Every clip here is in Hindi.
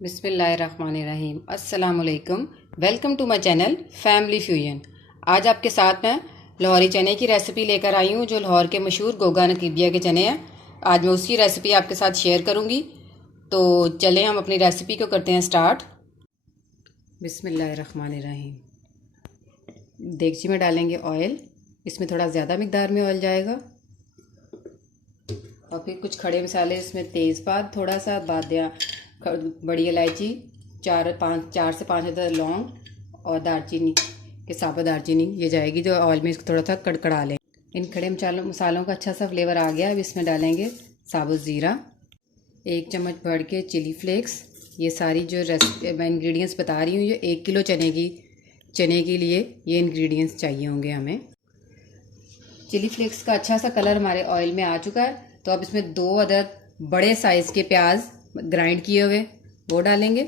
बिस्मिल्लाहिर्रहमानिर्रहीम। अस्सलाम वालेकुम। Welcome to my channel family fusion. आज आपके साथ मैं लाहौरी चने की रेसिपी लेकर आई हूँ, जो लाहौर के मशहूर गोगा नकीबिया के चने हैं। आज मैं उसकी रेसिपी आपके साथ शेयर करूँगी। तो चलें हम अपनी रेसिपी को करते हैं स्टार्ट। बिस्मिल्लाहिर्रहमानिर्रहीम। देगची में डालेंगे ऑयल। इसमें थोड़ा ज़्यादा मिकदार में ऑयल जाएगा। और फिर कुछ खड़े मसाले, इसमें तेज़पात थोड़ा सा, बादिया, बड़ी इलायची, 4 से 5 अदर लौंग और दालचीनी के साबुत दालचीनी ये जाएगी, जो ऑयल में इसको थोड़ा सा कड़कड़ा लें। इन खड़े मसालों का अच्छा सा फ्लेवर आ गया। अब इसमें डालेंगे साबुत ज़ीरा, 1 चम्मच भर के चिली फ्लेक्स। ये सारी जो मैं इंग्रेडिएंट्स बता रही हूँ, ये 1 किलो चने के लिए ये इंग्रेडिएंट्स चाहिए होंगे हमें। चिली फ्लेक्स का अच्छा सा कलर हमारे ऑयल में आ चुका है। तो अब इसमें 2 अदद बड़े साइज़ के प्याज ग्राइंड किए हुए वो डालेंगे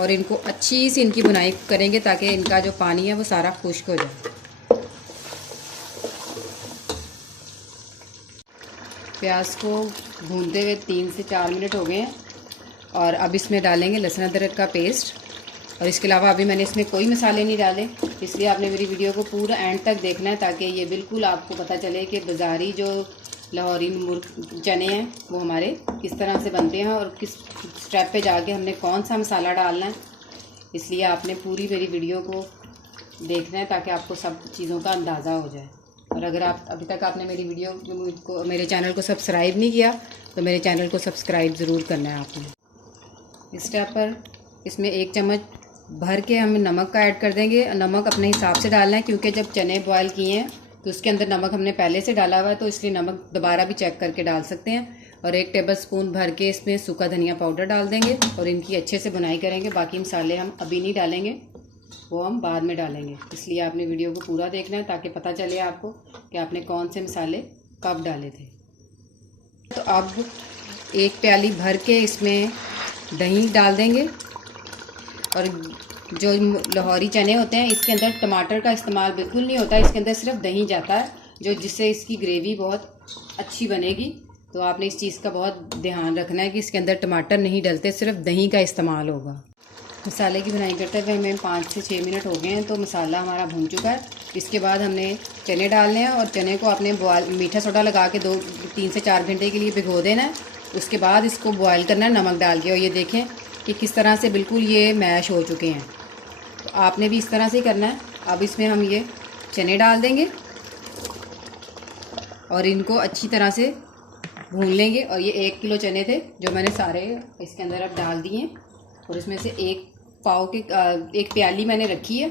और इनको अच्छी सी इनकी बुनाई करेंगे, ताकि इनका जो पानी है वो सारा खुश्क हो जाए। प्याज को भूनते हुए 3 से 4 मिनट हो गए हैं। और अब इसमें डालेंगे लहसुन अदरक का पेस्ट। और इसके अलावा अभी मैंने इसमें कोई मसाले नहीं डाले, इसलिए आपने मेरी वीडियो को पूरा एंड तक देखना है, ताकि ये बिल्कुल आपको पता चले कि बाज़ारी जो लाहौरी चने हैं वो हमारे किस तरह से बनते हैं और किस स्टेप पे जाके हमने कौन सा मसाला डालना है। इसलिए आपने पूरी मेरी वीडियो को देखना है, ताकि आपको सब चीज़ों का अंदाज़ा हो जाए। और अगर आप अभी तक आपने मेरे चैनल को सब्सक्राइब नहीं किया, तो मेरे चैनल को सब्सक्राइब ज़रूर करना है आपने। इस स्टेप पर इसमें 1 चम्मच भर के हम नमक का ऐड कर देंगे। नमक अपने हिसाब से डालना है, क्योंकि जब चने बॉयल किए हैं तो उसके अंदर नमक हमने पहले से डाला हुआ है, तो इसलिए नमक दोबारा भी चेक करके डाल सकते हैं। और 1 टेबलस्पून भर के इसमें सूखा धनिया पाउडर डाल देंगे और इनकी अच्छे से बुनाई करेंगे। बाकी मसाले हम अभी नहीं डालेंगे, वो हम बाद में डालेंगे। इसलिए आपने वीडियो को पूरा देखना है, ताकि पता चले आपको कि आपने कौन से मसाले कब डाले थे। तो अब 1 प्याली भर के इसमें दही डाल देंगे। और जो लाहौरी चने होते हैं, इसके अंदर टमाटर का इस्तेमाल बिल्कुल नहीं होता, इसके अंदर सिर्फ दही जाता है, जिससे इसकी ग्रेवी बहुत अच्छी बनेगी। तो आपने इस चीज़ का बहुत ध्यान रखना है कि इसके अंदर टमाटर नहीं डलते, सिर्फ दही का इस्तेमाल होगा। मसाले की बुनाई करते हुए हमें 5 से 6 मिनट हो गए हैं, तो मसाला हमारा भून चुका है। इसके बाद हमने चने डालने हैं और चने को आपने मीठा सोडा लगा के 3 से 4 घंटे के लिए भिगो देना है। उसके बाद इसको बॉयल करना है नमक डाल के। और ये देखें कि किस तरह से बिल्कुल ये मैश हो चुके हैं। तो आपने भी इस तरह से ही करना है। अब इसमें हम ये चने डाल देंगे और इनको अच्छी तरह से भून लेंगे। और ये 1 किलो चने थे, जो मैंने सारे इसके अंदर अब डाल दिए। और इसमें से 1 प्याली मैंने रखी है,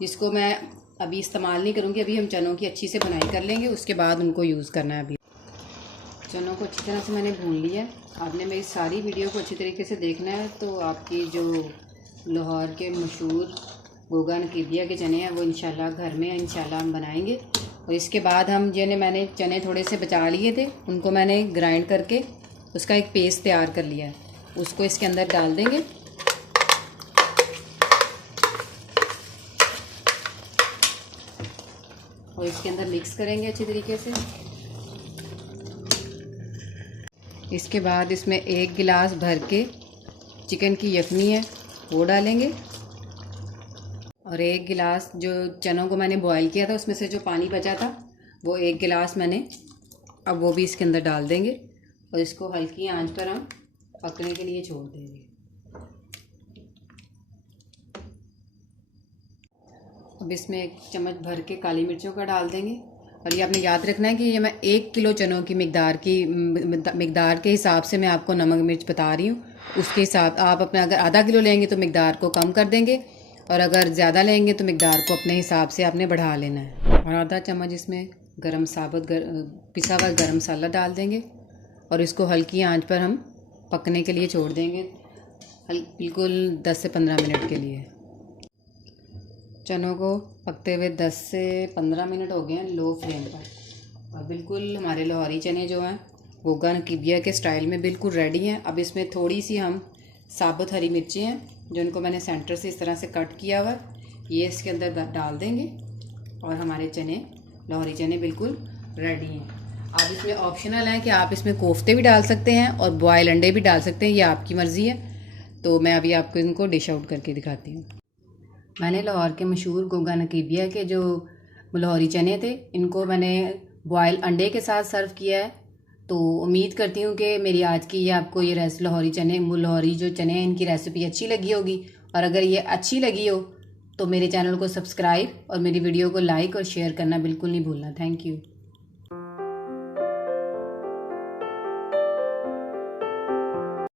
जिसको मैं अभी इस्तेमाल नहीं करूँगी। अभी हम चनों की अच्छी से बुनाई कर लेंगे, उसके बाद उनको यूज़ करना है। अभी चनों को अच्छी तरह से मैंने भून लिया है। आपने मेरी सारी वीडियो को अच्छी तरीके से देखना है, तो आपकी जो लाहौर के मशहूर गोगा नकीबिया के चने हैं वो इंशाल्लाह घर में इंशाल्लाह हम बनाएंगे। और इसके बाद मैंने चने थोड़े से बचा लिए थे, उनको मैंने ग्राइंड करके उसका एक पेस्ट तैयार कर लिया है, उसको इसके अंदर डाल देंगे। और इसके अंदर मिक्स करेंगे अच्छी तरीके से। इसके बाद इसमें 1 गिलास भर के चिकन की यखनी है वो डालेंगे। और 1 गिलास जो चनों को मैंने बॉयल किया था, उसमें से जो पानी बचा था वो 1 गिलास मैंने अब वो भी इसके अंदर डाल देंगे। और इसको हल्की आंच पर हम पकने के लिए छोड़ देंगे। अब इसमें 1 चम्मच भर के काली मिर्चों का डाल देंगे। और ये आपने याद रखना है कि ये मैं 1 किलो चनों की मिकदार के हिसाब से मैं आपको नमक मिर्च बता रही हूँ। उसके हिसाब आप अपना अगर आधा किलो लेंगे तो मिकदार को कम कर देंगे, और अगर ज़्यादा लेंगे तो मिकदार को अपने हिसाब से आपने बढ़ा लेना है। और आधा चम्मच इसमें पिसा हुआ गरम मसाला डाल देंगे। और इसको हल्की आंच पर हम पकने के लिए छोड़ देंगे, बिल्कुल 10 से 15 मिनट के लिए। चनों को पकते हुए 10 से 15 मिनट हो गए हैं लो फ्लेम पर। और बिल्कुल हमारे लाहौरी चने जो हैं गोगा नकीबिया के स्टाइल में बिल्कुल रेडी हैं। अब इसमें थोड़ी सी हम साबुत हरी मिर्ची हैं, जो इनको मैंने सेंटर से इस तरह से कट किया हुआ, ये इसके अंदर डाल देंगे। और हमारे लाहौरी चने बिल्कुल रेडी हैं। आप इसमें ऑप्शनल है कि आप इसमें कोफ्ते भी डाल सकते हैं और बॉयल अंडे भी डाल सकते हैं, ये आपकी मर्ज़ी है। तो मैं अभी आपको इनको डिश आउट करके दिखाती हूँ। मैंने लाहौर के मशहूर गोगा नकीबिया के जो लाहौरी चने थे, इनको मैंने बॉयल अंडे के साथ सर्व किया है। तो उम्मीद करती हूँ कि मेरी आज की ये आपको ये लाहौरी जो चने हैं इनकी रेसिपी अच्छी लगी होगी। और अगर ये अच्छी लगी हो तो मेरे चैनल को सब्सक्राइब और मेरी वीडियो को लाइक और शेयर करना बिल्कुल नहीं भूलना। Thank you.